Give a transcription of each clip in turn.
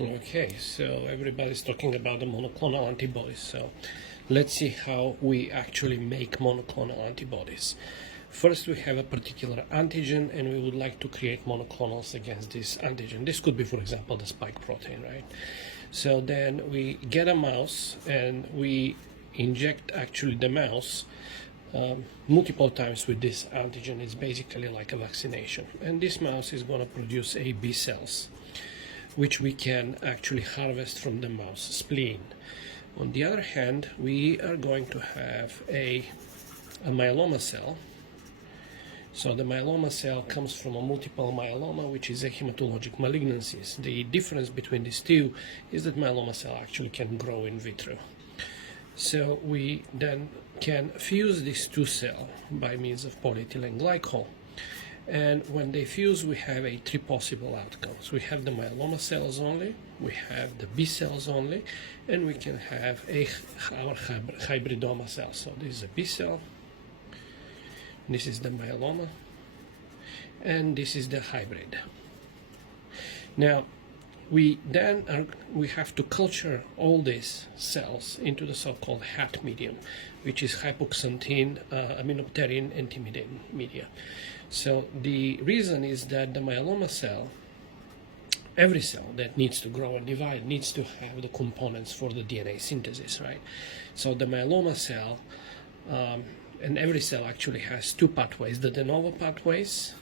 Okay, so everybody's talking about the monoclonal antibodies. So let's see how we actually make monoclonal antibodies. First, we have a particular antigen, and we would like to create monoclonals against this antigen. This could be, for example, the spike protein, right? So then we get a mouse, and we inject actually the mouse multiple times with this antigen. It's basically like a vaccination. And this mouse is going to produce A B cells, which we can actually harvest from the mouse spleen. On the other hand, we are going to have a myeloma cell. So the myeloma cell comes from a multiple myeloma, which is a hematologic malignancies. The difference between these two is that myeloma cell actually can grow in vitro. So we then can fuse these two cells by means of polyethylene glycol. And when they fuse, we have three possible outcomes. We have the myeloma cells only, we have the B cells only, and we can have our hybridoma cells. So this is a B cell, this is the myeloma, and this is the hybrid. Now, we have to culture all these cells into the so-called HAT medium, which is hypoxanthine aminopterin and thymidine media. So the reason is that the myeloma cell, every cell that needs to grow and divide, needs to have the components for the DNA synthesis, right? So the myeloma cell, and every cell actually has two pathways, the de novo pathways,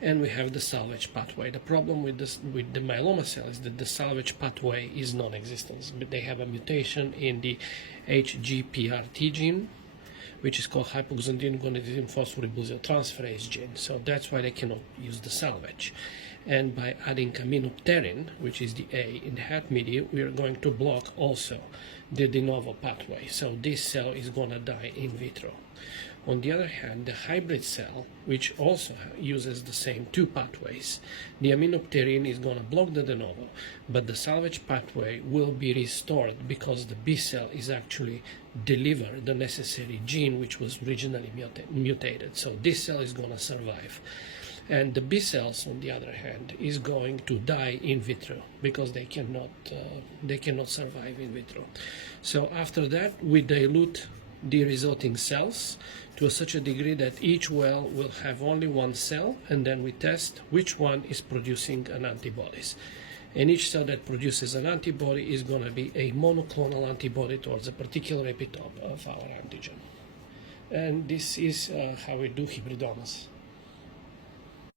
and we have the salvage pathway. The problem with the myeloma cell is that the salvage pathway is non-existent. But they have a mutation in the HGPRT gene, which is called hypoxanthine gonadotropin phosphoryblysyl transferase gene. So that's why they cannot use the salvage. And by adding aminopterin, which is the A in the HAT media, we are going to block also the de novo pathway. So this cell is going to die in vitro. On the other hand, the hybrid cell, which also uses the same two pathways, the aminopterin is going to block the de novo, but the salvage pathway will be restored because the B cell is actually deliver the necessary gene which was originally mutated. So this cell is going to survive. And the B cells, on the other hand, is going to die in vitro because they cannot survive in vitro. So after that, we dilute the resulting cells to such a degree that each well will have only one cell, and then we test which one is producing an antibodies. And each cell that produces an antibody is going to be a monoclonal antibody towards a particular epitope of our antigen. And this is how we do Hibridomas.